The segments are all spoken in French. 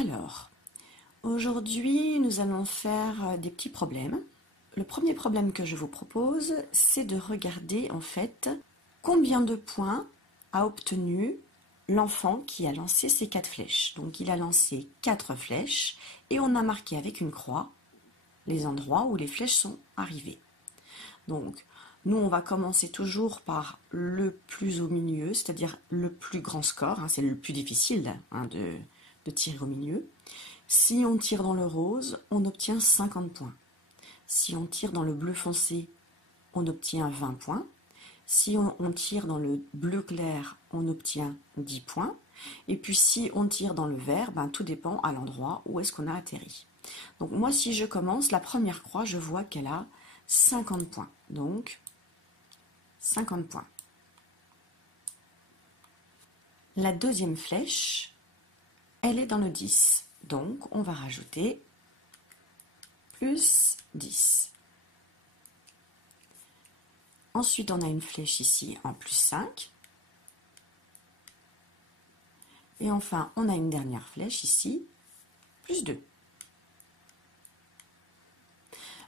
Alors, aujourd'hui, nous allons faire des petits problèmes. Le premier problème que je vous propose, c'est de regarder en fait combien de points a obtenu l'enfant qui a lancé ces 4 flèches. Donc il a lancé 4 flèches et on a marqué avec une croix les endroits où les flèches sont arrivées. Donc nous on va commencer toujours par le plus au milieu, c'est-à-dire le plus grand score, c'est le plus difficile de tirer au milieu. Si on tire dans le rose, on obtient 50 points. Si on tire dans le bleu foncé, on obtient 20 points. Si on tire dans le bleu clair, on obtient 10 points. Et puis si on tire dans le vert, tout dépend à l'endroit où est-ce qu'on a atterri. Donc moi, si je commence, la première croix, je vois qu'elle a 50 points. Donc, 50 points. La deuxième flèche, elle est dans le 10. Donc, on va rajouter plus 10. Ensuite, on a une flèche ici en plus 5. Et enfin, on a une dernière flèche ici, plus 2.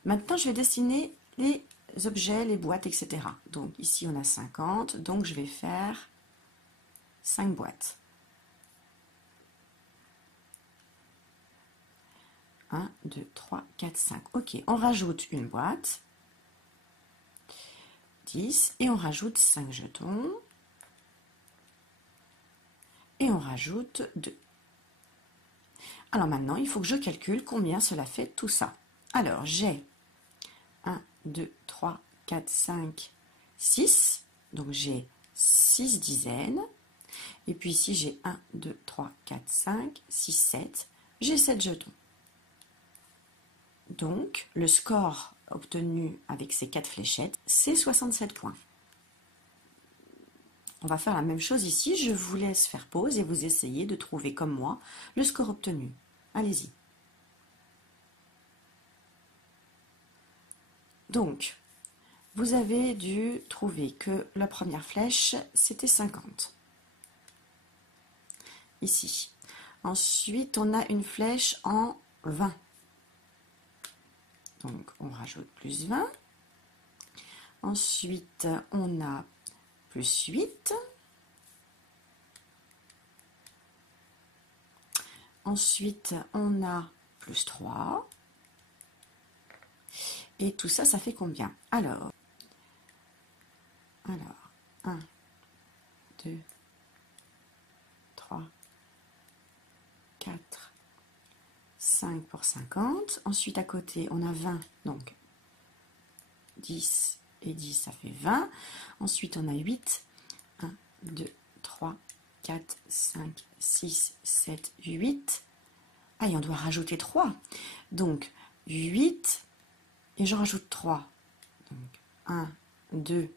Maintenant, je vais dessiner les objets, les boîtes, etc. Donc ici, on a 50. Donc, je vais faire 5 boîtes. 1, 2, 3, 4, 5. Ok, on rajoute une boîte. 10. Et on rajoute 5 jetons. Et on rajoute 2. Alors maintenant, il faut que je calcule combien cela fait tout ça. Alors, j'ai 1, 2, 3, 4, 5, 6. Donc, j'ai 6 dizaines. Et puis ici, j'ai 1, 2, 3, 4, 5, 6, 7. J'ai 7 jetons. Donc, le score obtenu avec ces 4 fléchettes, c'est 67 points. On va faire la même chose ici. Je vous laisse faire pause et vous essayez de trouver, comme moi, le score obtenu. Allez-y. Donc, vous avez dû trouver que la première flèche, c'était 50. Ici. Ensuite, on a une flèche en 20. Donc, on rajoute plus 20. Ensuite, on a plus 8. Ensuite, on a plus 3. Et tout ça, ça fait combien? Alors, 1, 2, 3, 4, 5 pour 50. Ensuite, à côté, on a 20. Donc, 10 et 10, ça fait 20. Ensuite, on a 8. 1, 2, 3, 4, 5, 6, 7, 8. Ah, et on doit rajouter 3. Donc, 8, et je rajoute 3. Donc, 1, 2,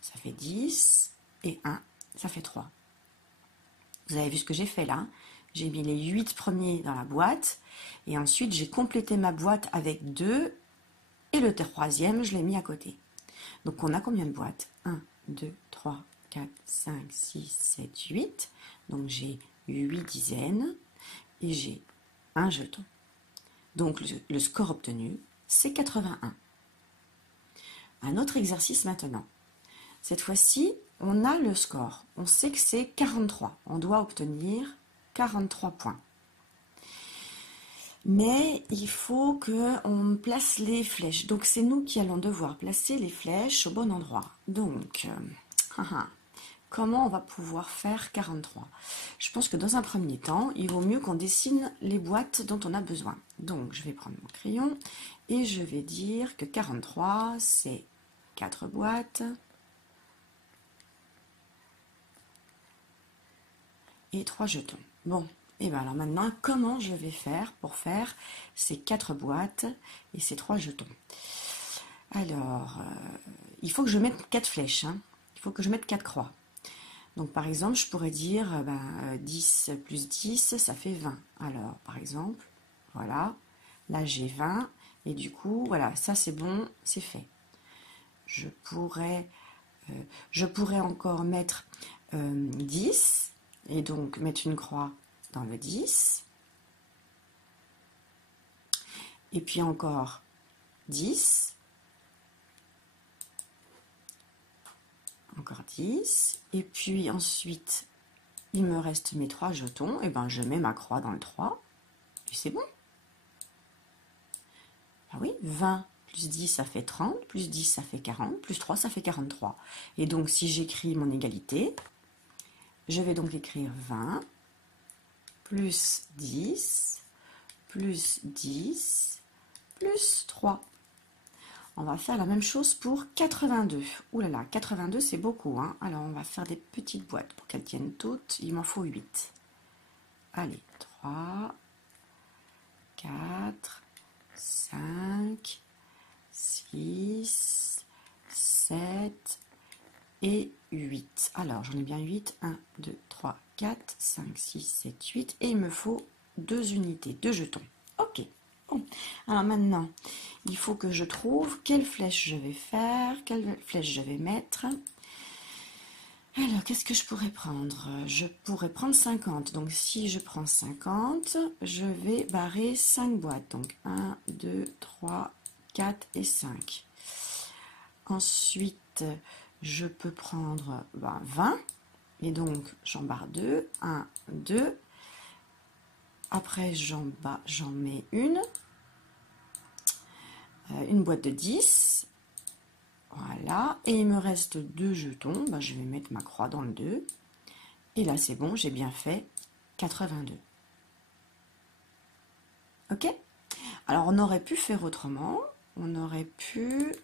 ça fait 10, et 1, ça fait 3. Vous avez vu ce que j'ai fait là? J'ai mis les 8 premiers dans la boîte, et ensuite j'ai complété ma boîte avec 2, et le troisième, je l'ai mis à côté. Donc, on a combien de boîtes? 1, 2, 3, 4, 5, 6, 7, 8. Donc, j'ai 8 dizaines, et j'ai un jeton. Donc, le score obtenu, c'est 81. Un autre exercice maintenant. Cette fois-ci, on a le score. On sait que c'est 43. On doit obtenir 43 points. Mais il faut qu'on place les flèches. Donc, c'est nous qui allons devoir placer les flèches au bon endroit. Donc, comment on va pouvoir faire 43? Je pense que dans un premier temps, il vaut mieux qu'on dessine les boîtes dont on a besoin. Donc, je vais prendre mon crayon et je vais dire que 43, c'est 4 boîtes et 3 jetons. Bon, et bien alors maintenant, comment je vais faire pour faire ces 4 boîtes et ces 3 jetons? Alors, il faut que je mette 4 flèches. Il faut que je mette 4 croix. Donc, par exemple, je pourrais dire 10 plus 10, ça fait 20. Alors, par exemple, voilà, là j'ai 20, et du coup, voilà, ça c'est bon, c'est fait. Je pourrais encore mettre 10, et donc mettre une croix dans le 10. Et puis encore 10. Encore 10. Et puis ensuite, il me reste mes 3 jetons. Et ben je mets ma croix dans le 3. Et c'est bon. Ah oui, 20 plus 10, ça fait 30. Plus 10, ça fait 40. Plus 3, ça fait 43. Et donc, si j'écris mon égalité, je vais donc écrire 20 plus 10 plus 10 plus 3. On va faire la même chose pour 82. Ouh là là, 82 c'est beaucoup, hein. Alors on va faire des petites boîtes pour qu'elles tiennent toutes. Il m'en faut 8. Allez, 3, 4, 5, 6, 7 et 8. Alors j'en ai bien 8. 1, 2, 3, 4, 5, 6, 7, 8. Et il me faut 2 unités, 2 jetons. Ok. Bon. Alors maintenant, il faut que je trouve quelle flèche je vais faire, quelle flèche je vais mettre. Alors, qu'est-ce que je pourrais prendre? Je pourrais prendre 50. Donc, si je prends 50, je vais barrer 5 boîtes. Donc, 1, 2, 3, 4 et 5. Ensuite, je peux prendre 20. Et donc, j'en barre 2. 1, 2. Après, j'en mets une boîte de 10. Voilà. Et il me reste 2 jetons. Je vais mettre ma croix dans le 2. Et là, c'est bon, j'ai bien fait 82. Ok? Alors, on aurait pu faire autrement. On aurait pu...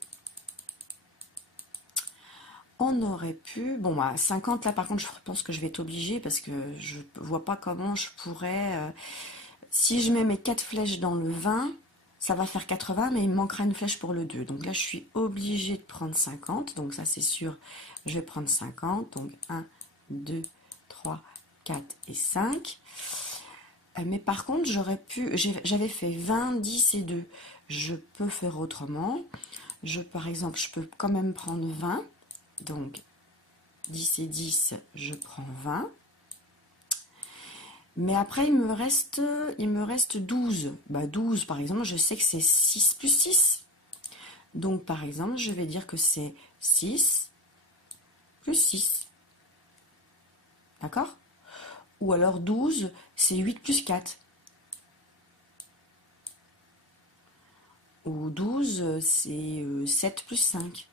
Bon, 50, là, par contre, je pense que je vais être obligée parce que je ne vois pas comment je pourrais... si je mets mes 4 flèches dans le 20, ça va faire 80, mais il me manquera une flèche pour le 2. Donc là, je suis obligée de prendre 50. Donc ça, c'est sûr, je vais prendre 50. Donc 1, 2, 3, 4 et 5. Mais par contre, j'avais fait 20, 10 et 2. Je peux faire autrement. Par exemple, je peux quand même prendre 20. Donc 10 et 10, je prends 20. Mais après, il me reste 12. 12, par exemple, je sais que c'est 6 plus 6. Donc, par exemple, je vais dire que c'est 6 plus 6. D'accord? Ou alors 12, c'est 8 plus 4. Ou 12, c'est 7 plus 5.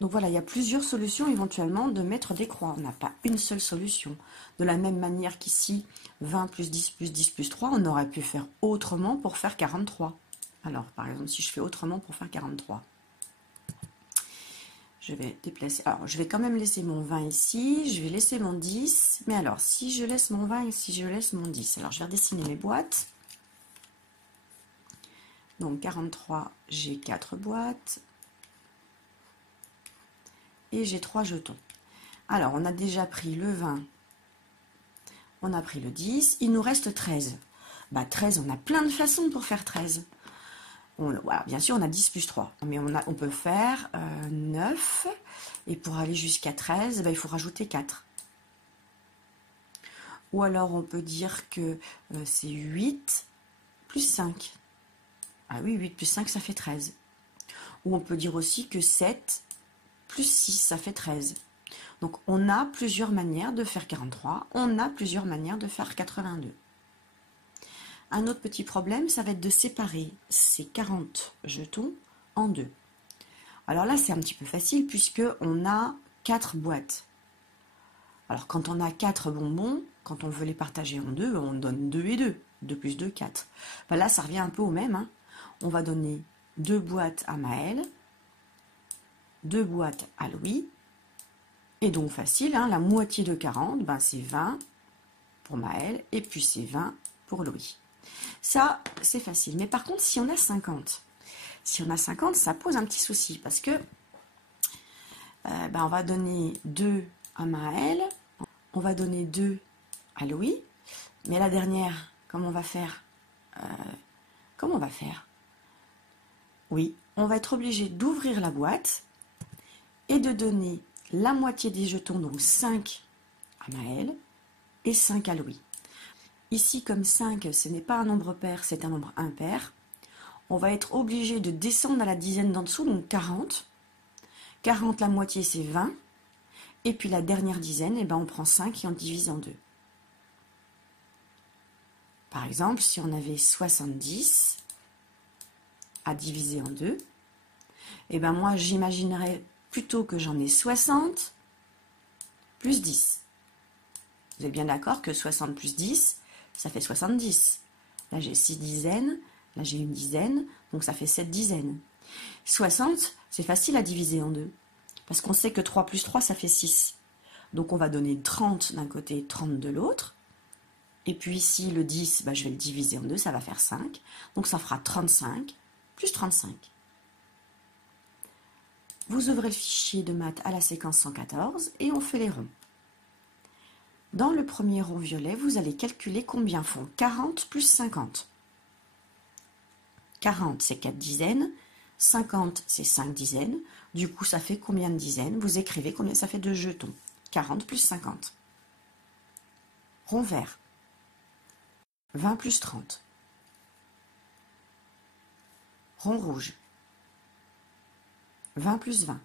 Donc voilà, il y a plusieurs solutions éventuellement de mettre des croix. On n'a pas une seule solution. De la même manière qu'ici, 20 plus 10 plus 10 plus 3, on aurait pu faire autrement pour faire 43. Alors, par exemple, si je fais autrement pour faire 43, je vais déplacer. Alors, je vais quand même laisser mon 20 ici. Je vais laisser mon 10. Mais alors, si je laisse mon 20 et si je laisse mon 10, alors je vais redessiner mes boîtes. Donc, 43, j'ai 4 boîtes. Et j'ai 3 jetons. Alors, on a déjà pris le 20. On a pris le 10. Il nous reste 13. 13, on a plein de façons pour faire 13. Voilà, bien sûr, on a 10 plus 3. Mais on peut faire 9. Et pour aller jusqu'à 13, il faut rajouter 4. Ou alors, on peut dire que c'est 8 plus 5. Ah oui, 8 plus 5, ça fait 13. Ou on peut dire aussi que 7 plus 6, ça fait 13. Donc, on a plusieurs manières de faire 43. On a plusieurs manières de faire 82. Un autre petit problème, ça va être de séparer ces 40 jetons en deux. Alors là, c'est un petit peu facile puisqu'on a 4 boîtes. Alors, quand on a 4 bonbons, quand on veut les partager en deux, on donne 2 et 2. 2 plus 2, 4. Là, ça revient un peu au même. Hein. On va donner 2 boîtes à Maëlle, 2 boîtes à Louis, et donc facile, hein, la moitié de 40, c'est 20 pour Maëlle, et puis c'est 20 pour Louis. Ça, c'est facile. Mais par contre, si on a 50, ça pose un petit souci, parce que on va donner 2 à Maëlle, on va donner 2 à Louis, mais la dernière, comment on va faire? Oui, on va être obligé d'ouvrir la boîte, et de donner la moitié des jetons, donc 5 à Maëlle, et 5 à Louis. Ici, comme 5, ce n'est pas un nombre pair, c'est un nombre impair, on va être obligé de descendre à la dizaine d'en dessous, donc 40. 40, la moitié, c'est 20. Et puis la dernière dizaine, eh ben, on prend 5 et on divise en 2. Par exemple, si on avait 70 à diviser en 2, eh ben moi, j'imaginerais plutôt que j'en ai 60 plus 10. Vous êtes bien d'accord que 60 plus 10, ça fait 70. Là, j'ai 6 dizaines, là, j'ai une dizaine, donc ça fait 7 dizaines. 60, c'est facile à diviser en 2, parce qu'on sait que 3 plus 3, ça fait 6. Donc on va donner 30 d'un côté, 30 de l'autre. Et puis ici, le 10, je vais le diviser en 2, ça va faire 5. Donc ça fera 35 plus 35. Vous ouvrez le fichier de maths à la séquence 114 et on fait les ronds. Dans le premier rond violet, vous allez calculer combien font 40 plus 50. 40, c'est 4 dizaines. 50, c'est 5 dizaines. Du coup, ça fait combien de dizaines? Vous écrivez combien ça fait de jetons. 40 plus 50. Rond vert. 20 plus 30. Rond rouge. 20 plus 20.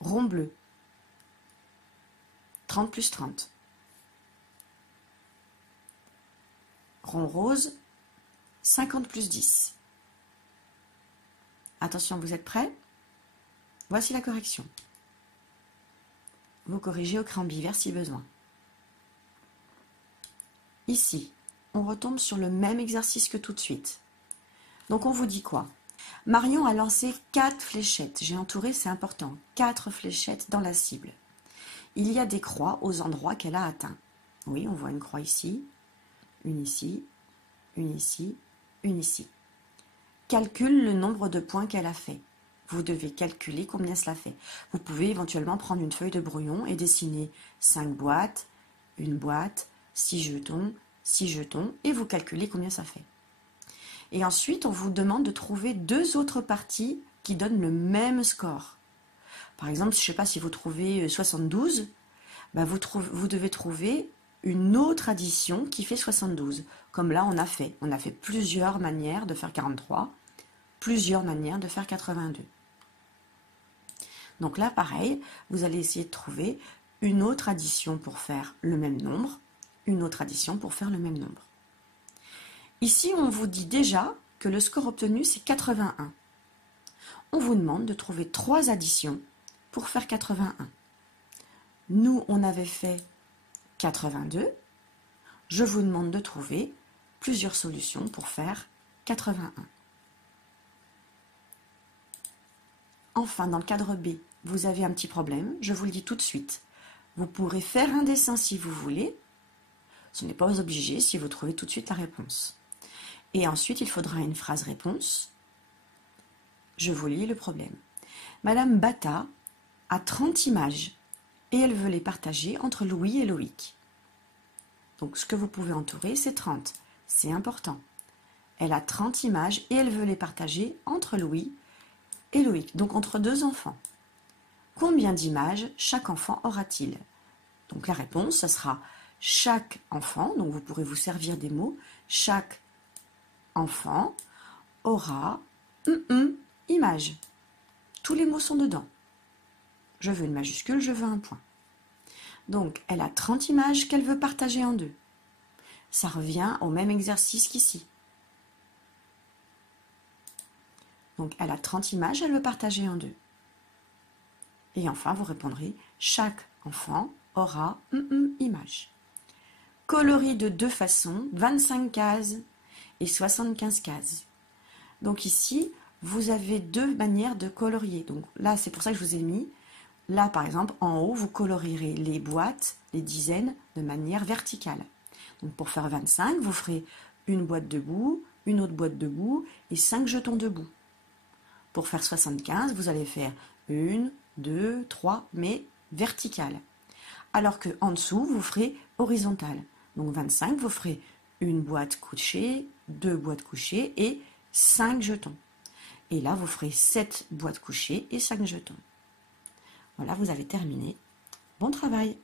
Rond bleu. 30 plus 30. Rond rose. 50 plus 10. Attention, vous êtes prêts? Voici la correction. Vous corrigez au crayon bivert si besoin. Ici, on retombe sur le même exercice que tout de suite. Donc on vous dit quoi? Marion a lancé 4 fléchettes. J'ai entouré, c'est important, 4 fléchettes dans la cible. Il y a des croix aux endroits qu'elle a atteints. Oui, on voit une croix ici, une ici, une ici, une ici. Calcule le nombre de points qu'elle a fait. Vous devez calculer combien cela fait. Vous pouvez éventuellement prendre une feuille de brouillon et dessiner 5 boîtes, une boîte, 6 jetons, et vous calculez combien ça fait. Et ensuite, on vous demande de trouver 2 autres parties qui donnent le même score. Par exemple, je ne sais pas si vous trouvez 72, vous devez trouver une autre addition qui fait 72. Comme là, on a fait plusieurs manières de faire 43, plusieurs manières de faire 82. Donc là, pareil, vous allez essayer de trouver une autre addition pour faire le même nombre, une autre addition pour faire le même nombre. Ici, on vous dit déjà que le score obtenu, c'est 81. On vous demande de trouver 3 additions pour faire 81. Nous, on avait fait 82. Je vous demande de trouver plusieurs solutions pour faire 81. Enfin, dans le cadre B, vous avez un petit problème, je vous le dis tout de suite. Vous pourrez faire un dessin si vous voulez. Ce n'est pas obligé si vous trouvez tout de suite la réponse. Et ensuite, il faudra une phrase réponse. Je vous lis le problème. Madame Bata a 30 images et elle veut les partager entre Louis et Loïc. Donc, ce que vous pouvez entourer, c'est 30. C'est important. Elle a 30 images et elle veut les partager entre Louis et Loïc, donc entre 2 enfants. Combien d'images chaque enfant aura-t-il? Donc, la réponse, ce sera chaque enfant, donc vous pourrez vous servir des mots, chaque enfant aura image. Tous les mots sont dedans. Je veux une majuscule, je veux un point. Donc, elle a 30 images qu'elle veut partager en 2. Ça revient au même exercice qu'ici. Donc, elle a 30 images, elle veut partager en 2. Et enfin, vous répondrez, chaque enfant aura image. Coloris de 2 façons, 25 cases et 75 cases. Donc ici, vous avez 2 manières de colorier. Donc là, c'est pour ça que je vous ai mis. Là, par exemple, en haut, vous colorierez les boîtes, les dizaines, de manière verticale. Donc pour faire 25, vous ferez une boîte debout, une autre boîte debout et 5 jetons debout. Pour faire 75, vous allez faire 1, 2, 3, mais verticale. Alors qu'en dessous, vous ferez horizontale. Donc 25, vous ferez une boîte couchée, 2 boîtes couchées et 5 jetons. Et là, vous ferez 7 boîtes couchées et 5 jetons. Voilà, vous avez terminé Bon travail!